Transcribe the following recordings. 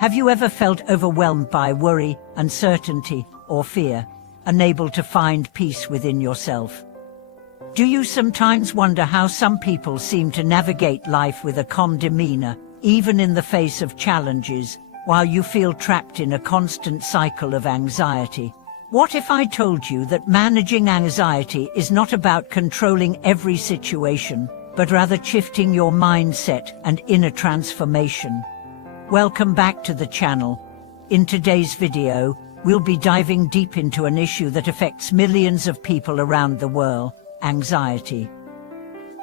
Have you ever felt overwhelmed by worry, uncertainty, or fear, unable to find peace within yourself? Do you sometimes wonder how some people seem to navigate life with a calm demeanor, even in the face of challenges, while you feel trapped in a constant cycle of anxiety? What if I told you that managing anxiety is not about controlling every situation, but rather shifting your mindset and inner transformation? Welcome back to the channel. In today's video, we'll be diving deep into an issue that affects millions of people around the world: anxiety.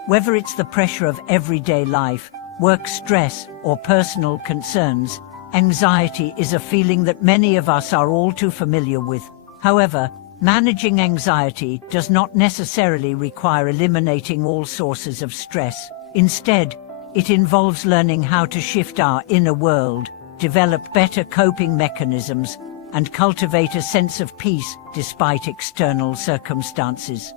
Whether it's the pressure of everyday life, work stress, or personal concerns, anxiety is a feeling that many of us are all too familiar with. However, managing anxiety does not necessarily require eliminating all sources of stress. Instead, it involves learning how to shift our inner world, develop better coping mechanisms, and cultivate a sense of peace despite external circumstances.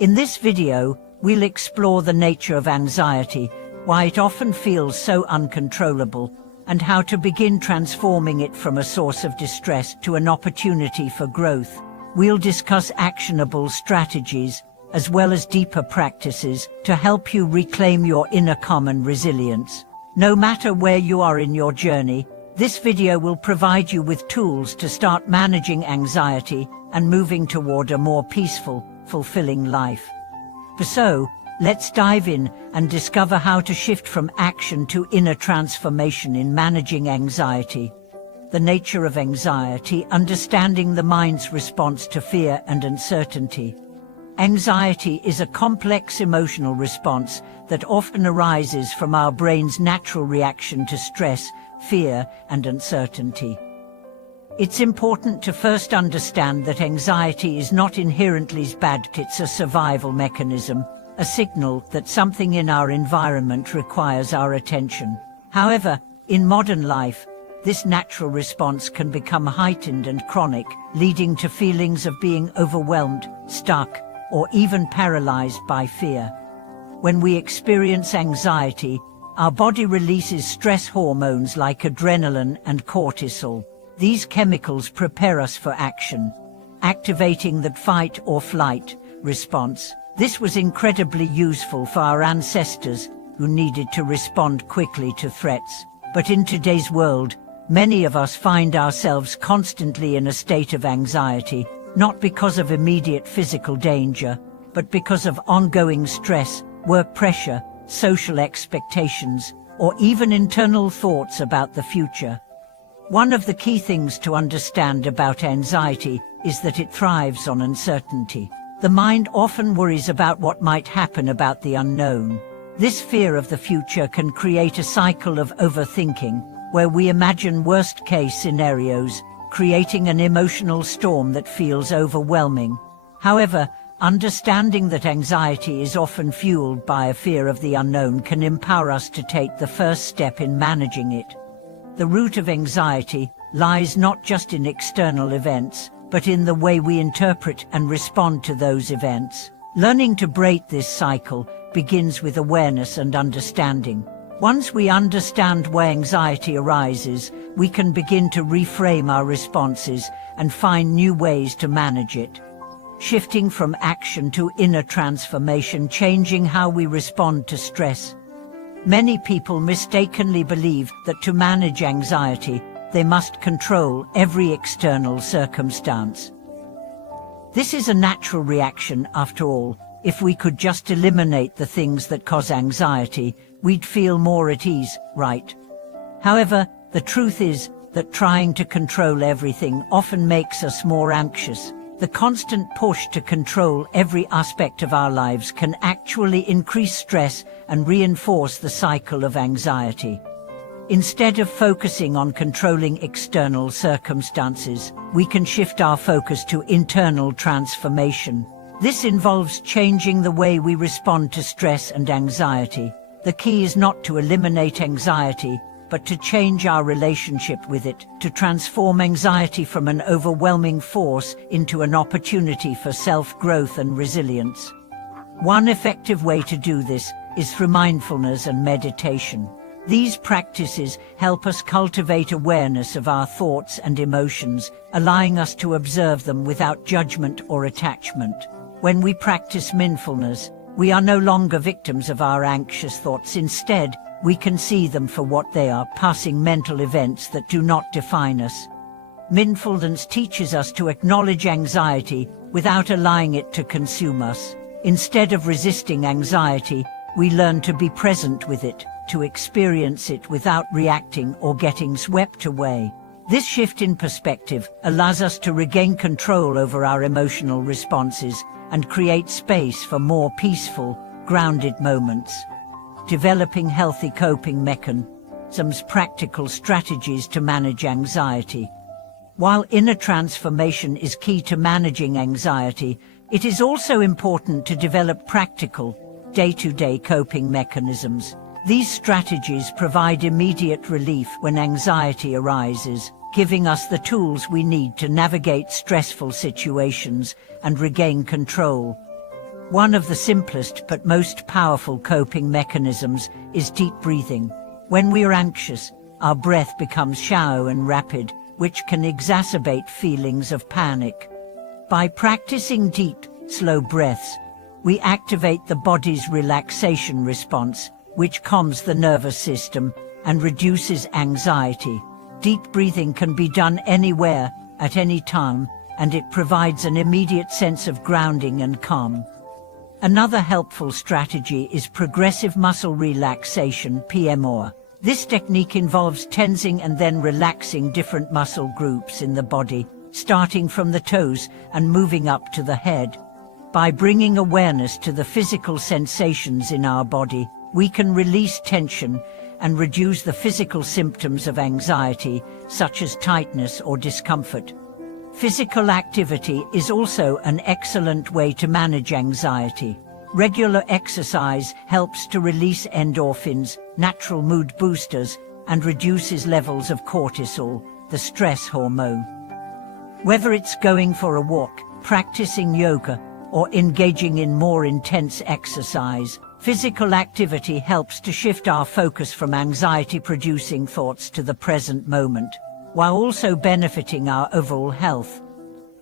In this video, we'll explore the nature of anxiety, why it often feels so uncontrollable, and how to begin transforming it from a source of distress to an opportunity for growth. We'll discuss actionable strategies, as well as deeper practices, to help you reclaim your inner calm and resilience. No matter where you are in your journey, this video will provide you with tools to start managing anxiety and moving toward a more peaceful, fulfilling life. So, let's dive in and discover how to shift from action to inner transformation in managing anxiety. The nature of anxiety: understanding the mind's response to fear and uncertainty. Anxiety is a complex emotional response that often arises from our brain's natural reaction to stress, fear, and uncertainty. It's important to first understand that anxiety is not inherently bad. It's a survival mechanism, a signal that something in our environment requires our attention. However, in modern life, this natural response can become heightened and chronic, leading to feelings of being overwhelmed, stuck, or even paralyzed by fear. When we experience anxiety, our body releases stress hormones like adrenaline and cortisol. These chemicals prepare us for action, activating the fight or flight response. This was incredibly useful for our ancestors, who needed to respond quickly to threats. But in today's world, many of us find ourselves constantly in a state of anxiety, not because of immediate physical danger, but because of ongoing stress, work pressure, social expectations, or even internal thoughts about the future. One of the key things to understand about anxiety is that it thrives on uncertainty. The mind often worries about what might happen, about the unknown. This fear of the future can create a cycle of overthinking, where we imagine worst-case scenarios, creating an emotional storm that feels overwhelming. However, understanding that anxiety is often fueled by a fear of the unknown can empower us to take the first step in managing it. The root of anxiety lies not just in external events, but in the way we interpret and respond to those events. Learning to break this cycle begins with awareness and understanding. Once we understand why anxiety arises, we can begin to reframe our responses and find new ways to manage it. Shifting from action to inner transformation, changing how we respond to stress. Many people mistakenly believe that to manage anxiety, they must control every external circumstance. This is a natural reaction, after all. If we could just eliminate the things that cause anxiety, we'd feel more at ease, right? However, the truth is that trying to control everything often makes us more anxious. The constant push to control every aspect of our lives can actually increase stress and reinforce the cycle of anxiety. Instead of focusing on controlling external circumstances, we can shift our focus to internal transformation. This involves changing the way we respond to stress and anxiety. The key is not to eliminate anxiety, but to change our relationship with it, to transform anxiety from an overwhelming force into an opportunity for self-growth and resilience. One effective way to do this is through mindfulness and meditation. These practices help us cultivate awareness of our thoughts and emotions, allowing us to observe them without judgment or attachment. When we practice mindfulness, we are no longer victims of our anxious thoughts. Instead, we can see them for what they are, passing mental events that do not define us. Mindfulness teaches us to acknowledge anxiety without allowing it to consume us. Instead of resisting anxiety, we learn to be present with it, to experience it without reacting or getting swept away. This shift in perspective allows us to regain control over our emotional responses and create space for more peaceful, grounded moments. Developing healthy coping mechanisms, practical strategies to manage anxiety. While inner transformation is key to managing anxiety, it is also important to develop practical, day-to-day coping mechanisms. These strategies provide immediate relief when anxiety arises, giving us the tools we need to navigate stressful situations and regain control. One of the simplest but most powerful coping mechanisms is deep breathing. When we are anxious, our breath becomes shallow and rapid, which can exacerbate feelings of panic. By practicing deep, slow breaths, we activate the body's relaxation response, which calms the nervous system and reduces anxiety. Deep breathing can be done anywhere, at any time, and it provides an immediate sense of grounding and calm. Another helpful strategy is progressive muscle relaxation, PMR. This technique involves tensing and then relaxing different muscle groups in the body, starting from the toes and moving up to the head. By bringing awareness to the physical sensations in our body, we can release tension and reduce the physical symptoms of anxiety, such as tightness or discomfort. Physical activity is also an excellent way to manage anxiety. Regular exercise helps to release endorphins, natural mood boosters, and reduces levels of cortisol, the stress hormone. Whether it's going for a walk, practicing yoga, or engaging in more intense exercise, physical activity helps to shift our focus from anxiety-producing thoughts to the present moment, while also benefiting our overall health.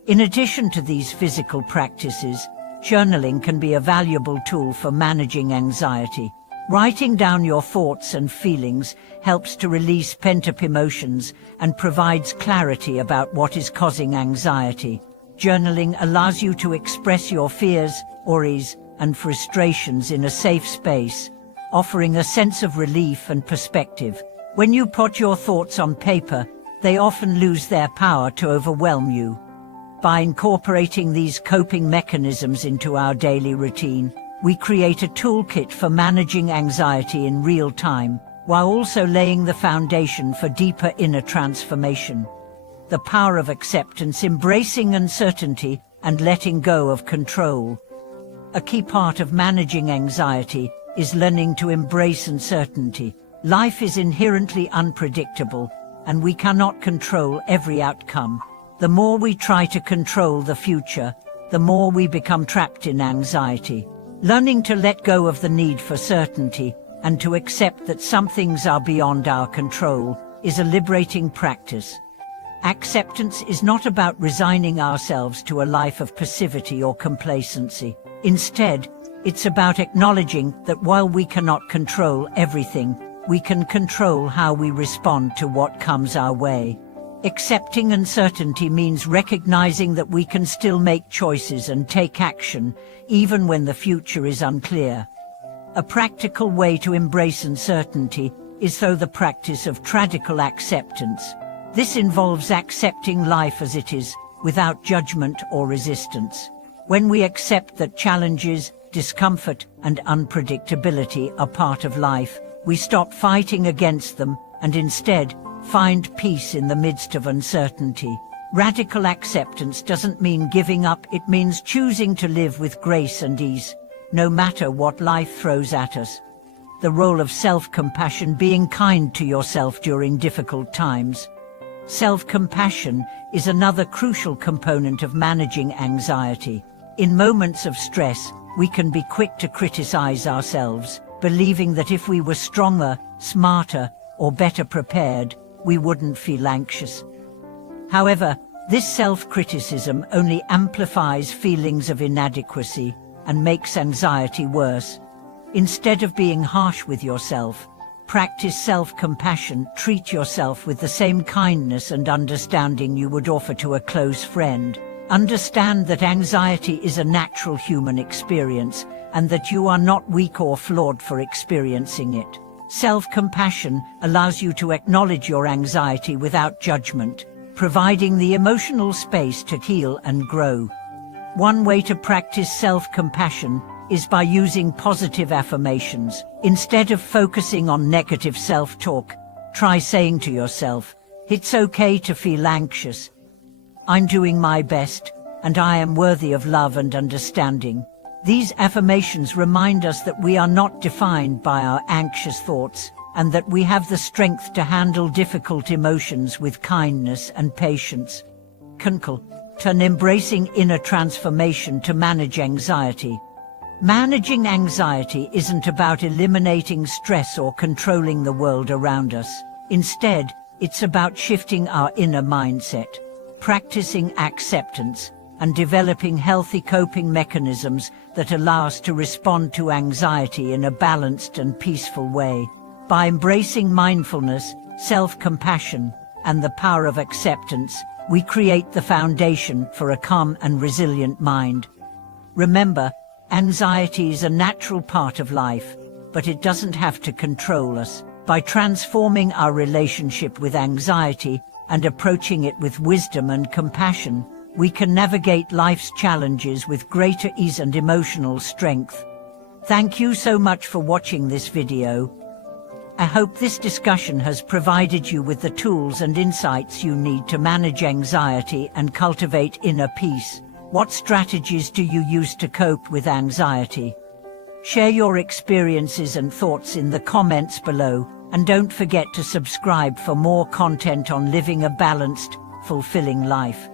In addition to these physical practices, journaling can be a valuable tool for managing anxiety. Writing down your thoughts and feelings helps to release pent-up emotions and provides clarity about what is causing anxiety. Journaling allows you to express your fears, worries, and frustrations in a safe space, offering a sense of relief and perspective. When you put your thoughts on paper, they often lose their power to overwhelm you. By incorporating these coping mechanisms into our daily routine, we create a toolkit for managing anxiety in real time, while also laying the foundation for deeper inner transformation. The power of acceptance, embracing uncertainty, and letting go of control. A key part of managing anxiety is learning to embrace uncertainty. Life is inherently unpredictable, and we cannot control every outcome. The more we try to control the future, the more we become trapped in anxiety. Learning to let go of the need for certainty and to accept that some things are beyond our control is a liberating practice. Acceptance is not about resigning ourselves to a life of passivity or complacency. Instead, it's about acknowledging that while we cannot control everything, we can control how we respond to what comes our way. Accepting uncertainty means recognizing that we can still make choices and take action, even when the future is unclear. A practical way to embrace uncertainty is through the practice of radical acceptance. This involves accepting life as it is, without judgment or resistance. When we accept that challenges, discomfort, and unpredictability are part of life, we stop fighting against them and instead find peace in the midst of uncertainty. Radical acceptance doesn't mean giving up, it means choosing to live with grace and ease, no matter what life throws at us. The role of self-compassion, being kind to yourself during difficult times. Self-compassion is another crucial component of managing anxiety. In moments of stress, we can be quick to criticize ourselves, believing that if we were stronger, smarter, or better prepared, we wouldn't feel anxious. However, this self-criticism only amplifies feelings of inadequacy and makes anxiety worse. Instead of being harsh with yourself, practice self-compassion. Treat yourself with the same kindness and understanding you would offer to a close friend. Understand that anxiety is a natural human experience and that you are not weak or flawed for experiencing it. Self-compassion allows you to acknowledge your anxiety without judgment, providing the emotional space to heal and grow. One way to practice self-compassion is by using positive affirmations. Instead of focusing on negative self-talk, try saying to yourself, "It's okay to feel anxious. I'm doing my best, and I am worthy of love and understanding." These affirmations remind us that we are not defined by our anxious thoughts, and that we have the strength to handle difficult emotions with kindness and patience. Turn embracing inner transformation to manage anxiety. Managing anxiety isn't about eliminating stress or controlling the world around us. Instead, it's about shifting our inner mindset, practicing acceptance, and developing healthy coping mechanisms that allow us to respond to anxiety in a balanced and peaceful way. By embracing mindfulness, self-compassion, and the power of acceptance, we create the foundation for a calm and resilient mind. Remember, anxiety is a natural part of life, but it doesn't have to control us. By transforming our relationship with anxiety and approaching it with wisdom and compassion, we can navigate life's challenges with greater ease and emotional strength. Thank you so much for watching this video. I hope this discussion has provided you with the tools and insights you need to manage anxiety and cultivate inner peace. What strategies do you use to cope with anxiety? Share your experiences and thoughts in the comments below, and don't forget to subscribe for more content on living a balanced, fulfilling life.